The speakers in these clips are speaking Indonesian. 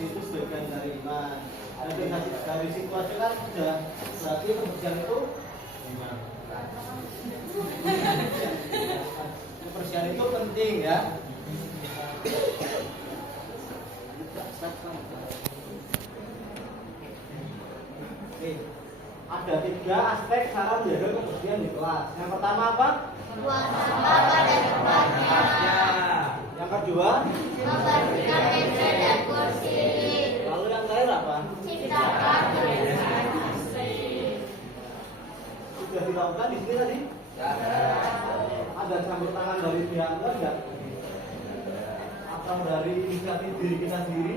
bersih itu sebagian dari iman. Dan dari situasi kan sudah berarti kebersihan itu kebersihan itu penting ya. Oke. Ada 3 aspek cara menjaga kebersihan di kelas. Yang pertama apa? Buang sampah pada tempatnya. Yang kedua? Membersihkan meja dan kursi. Lalu yang terakhir apa? Ciptakan kebersihan. Sudah dilakukan di sini tadi? Ada campur tangan dari pihak luar enggak? Atau dari inisiatif diri kita sendiri?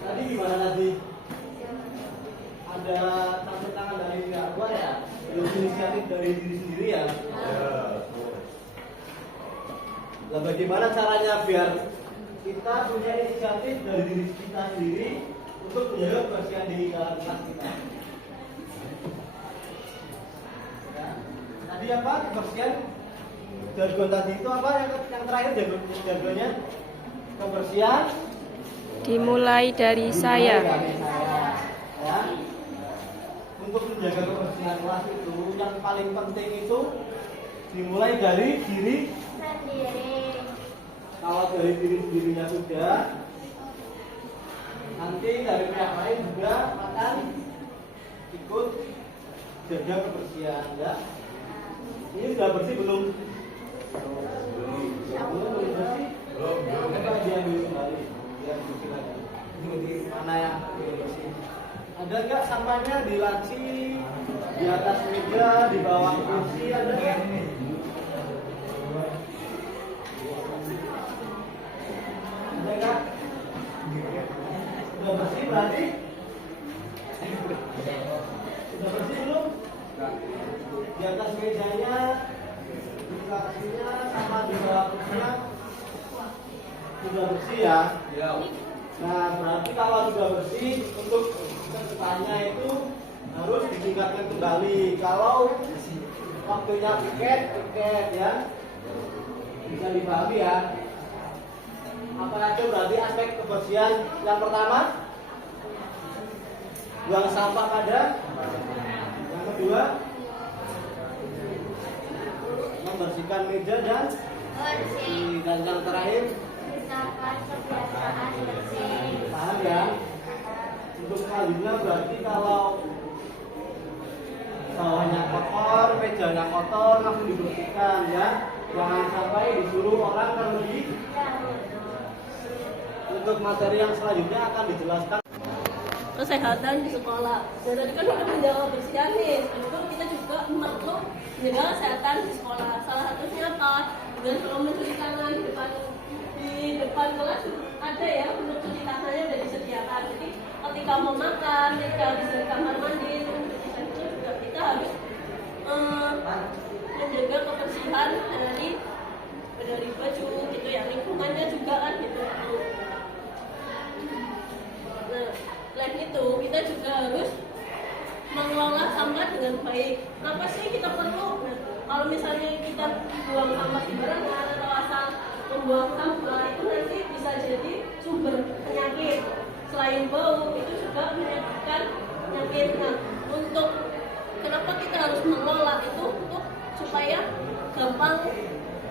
Tadi gimana tadi? Ada campur tangan dari pihak luar ya? Belum inisiatif dari diri sendiri ya? Nah, bagaimana caranya biar kita punya inisiatif dari diri kita sendiri untuk menjaga kebersihan di dalam kelas kita? Ya. Tadi apa? Kebersihan jargon tadi itu apa? Yang terakhir jargonnya kebersihan dimulai dari saya. Ya. Untuk menjaga kebersihan kelas itu yang paling penting itu dimulai dari diri Sendiri. Kalau dari diri sendirinya sudah, nanti dari pihak lain juga akan ikut jaga kebersihan ya. Ini sudah bersih belum? Belum bersih? Coba dia ambil kembali, biar bersih lagi. Mana yang belum bersih? Ada nggak sampahnya di laci, di atas meja, di bawah kursi? Ada nggak? Ada nggak? Sudah bersih berarti? Sudah bersih belum? Di atas mejanya, di lacinya, sama di bawah kursinya sudah bersih ya? Nah, berarti kalau sudah bersih, untuk kedepannya itu harus ditingkatkan kembali. Kalau waktunya piket ya, bisa dipahami ya. Apa aja berarti aspek kebersihan? Yang pertama, buang sampah pada. Yang kedua, membersihkan meja dan Bersih. dan yang terakhir, Ciptakan kebiasaan bersih. paham ya? Untuk selanjutnya berarti kalau bawahnya kotor, mejanya kotor, langsung dibersihkan ya. Jangan sampai disuruh orang terlebih. Untuk materi yang selanjutnya akan dijelaskan. Kesehatan di sekolah. Jadi kan udah menjaga kebersihan nih. Itu kita juga perlu menjaga kesehatan di sekolah. Salah satunya apa? Dan kalau mencuci tangan di depan kelas ada ya untuk cuci tangannya udah disediakan. Jadi ketika mau makan, ketika di kamar mandi, mencuci tangan itu juga kita harus menjaga kebersihan dari baju gitu ya, lingkungannya juga kan gitu. Nah, selain itu kita juga harus mengelola sampah dengan baik. Kenapa sih kita perlu? Nah, kalau misalnya kita buang sampah sembarangan atau asal membuang sampah itu nanti bisa jadi sumber penyakit. Selain bau itu juga menyebabkan penyakit. Nah, untuk kenapa kita harus mengelola itu untuk supaya gampang,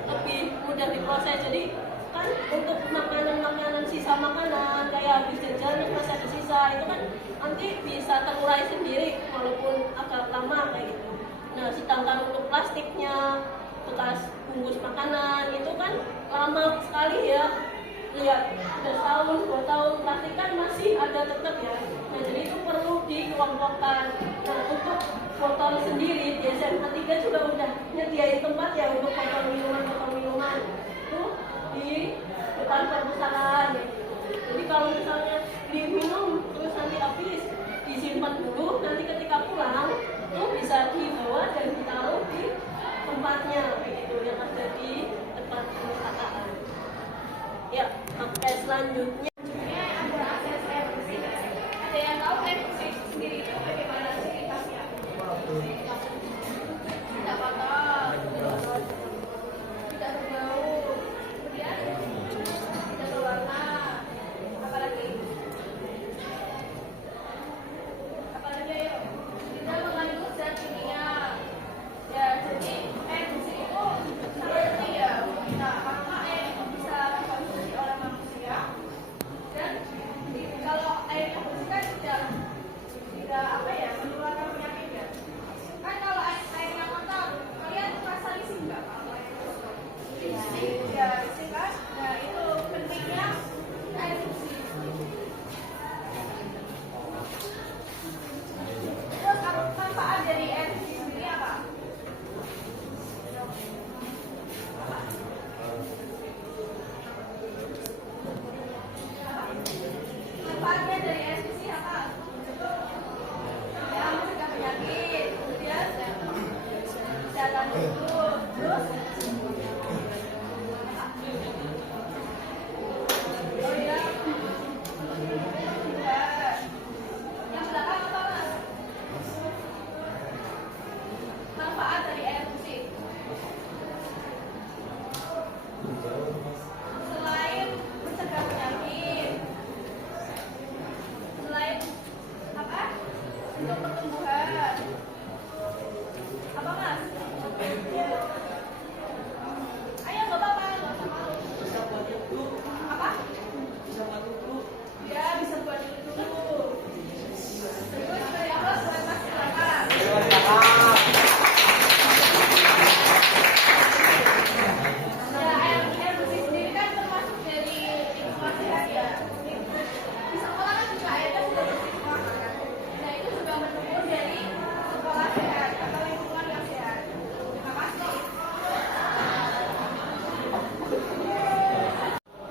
lebih mudah diproses. Jadi kan untuk makanan sisa makanan kayak habis jajan masih ada sisa itu kan nanti bisa terurai sendiri walaupun agak lama kayak gitu. Nah, sedangkan untuk plastiknya, bekas bungkus makanan itu kan lama sekali ya. Lihat, udah tahun, 2 tahun plastik kan masih ada tetap ya. Nah, jadi itu perlu dikelompokkan. Nah, untuk botol sendiri di SMA 3 juga udah nyediain tempat ya untuk botol minuman itu di depan perpustakaan ya. Jadi kalau misalnya diminum terus nanti habis, disimpan dulu, nanti ketika pulang itu bisa dibawa dan ditaruh di tempatnya begitu yang ada di depan perpustakaan. Ya, oke, selanjutnya Ada akses air bersih. Ada yang tahu air bersih sendiri itu bagaimana aktivitasnya? Tidak kotor, tidak berbau. Kemudian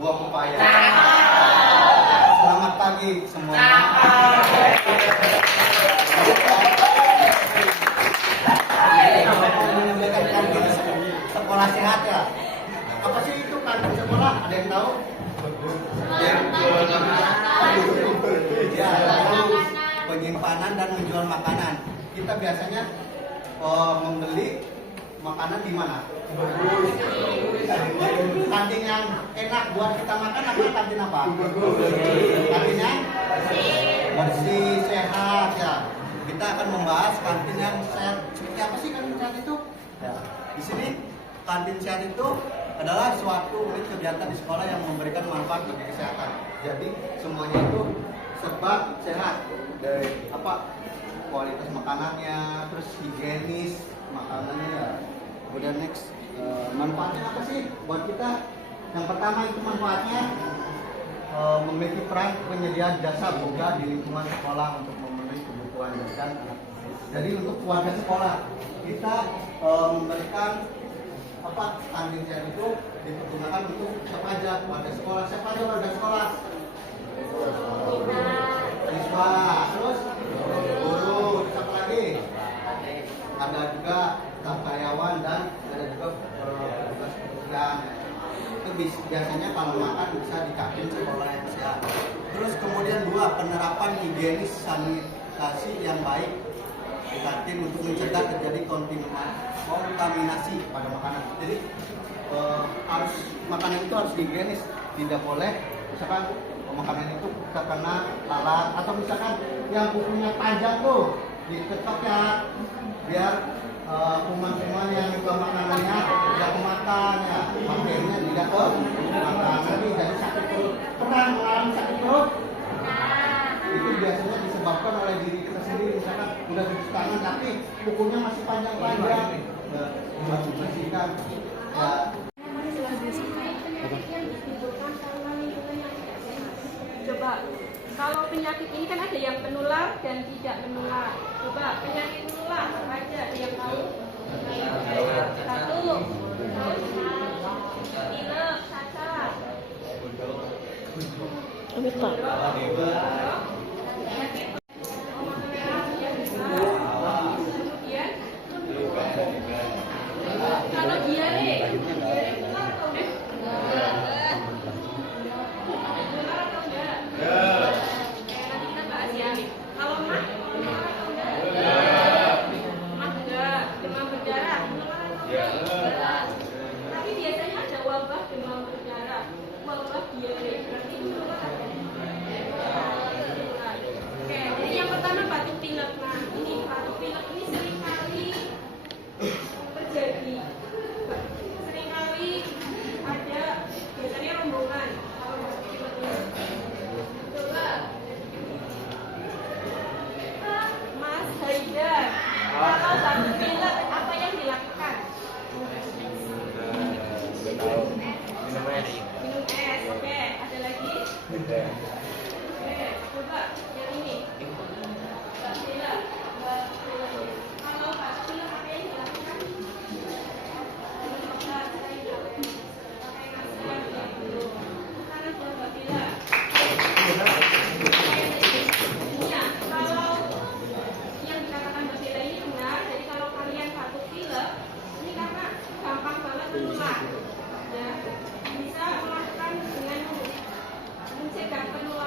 sebuah upaya. Selamat pagi semuanya. Sekolah sehat ya. Apa sih itu kantin sekolah? Ada yang tahu? Ya, penyimpanan dan menjual makanan. Kita biasanya membeli makanan di mana? Kantin yang enak buat kita makan apa kantin apa? Kantin yang bersih, sehat ya. Kita akan membahas kantin yang sehat. Seperti apa sih kantin sehat itu? Ya. Di sini kantin sehat itu adalah suatu unit kegiatan di sekolah yang memberikan manfaat bagi kesehatan. Jadi semuanya itu serba sehat. Dari kualitas makanannya, terus higienis makanannya ya. Kemudian next, manfaatnya apa sih buat kita? Yang pertama itu manfaatnya memiliki peran penyedia jasa boga di lingkungan sekolah untuk memenuhi kebutuhan dan anak. Jadi untuk keluarga sekolah kita memberikan kantin sehat itu dipergunakan untuk siapa aja warga sekolah. Siapa aja warga sekolah? Siswa, terus guru, siapa lagi? Ada juga karyawan dan ada juga petugas kebersihan. Itu biasanya kalau makan bisa di kantin sekolah yang sehat. Terus kemudian dua, penerapan higienis sanitasi yang baik di kantin untuk mencegah terjadi kontaminasi pada makanan. Jadi harus makanan itu harus higienis, tidak boleh misalkan makanan itu terkena lalat atau misalkan yang kukunya panjang tuh diketok ya biar kuman-kuman yang ke makanannya tidak kemakan ya, bakterinya tidak ke makan, jadi sakit perut. Pernah mengalami sakit perut? Itu biasanya disebabkan oleh diri kita sendiri, misalkan udah cuci tangan tapi kukunya masih panjang-panjang, harus dibersihkan. Coba, kalau penyakit ini kan ada yang menular dan tidak menular. Coba, penyakit menular apa aja? Ada yang tahu? Satu, terus pilek, cacar. Kemudian, kalau diare, tapi biasanya ada wabah demam berdarah, wabah diare, berarti itu oke, jadi yang pertama batuk pilek. Nah, ini batuk pilek ini seringkali terjadi, seringkali ada biasanya rombongan kalau batuk pilek ini. Coba Mas Haidar, kalau batuk pilek apa yang dilakukan? Minum es, oke. Ada lagi? Oke, coba yang ini. Batuk. Kalau batuk apa yang dilakukan? Pakai masker gitu. Karena buat batuk. Iya, kalau yang dikatakan Mbak Bella ini benar, jadi kalau kalian batuk pilek, ini karena gampang banget menular. Ya, bisa melakukan dengan mencegah penularan.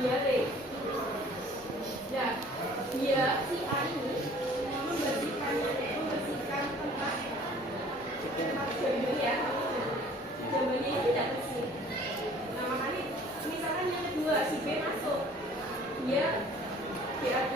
dia B. Nah, dia si A ini membersihkan tempat jamban ya, jambannya ini tidak bersih. Nah makanya misalkan yang kedua si B masuk, dia BAB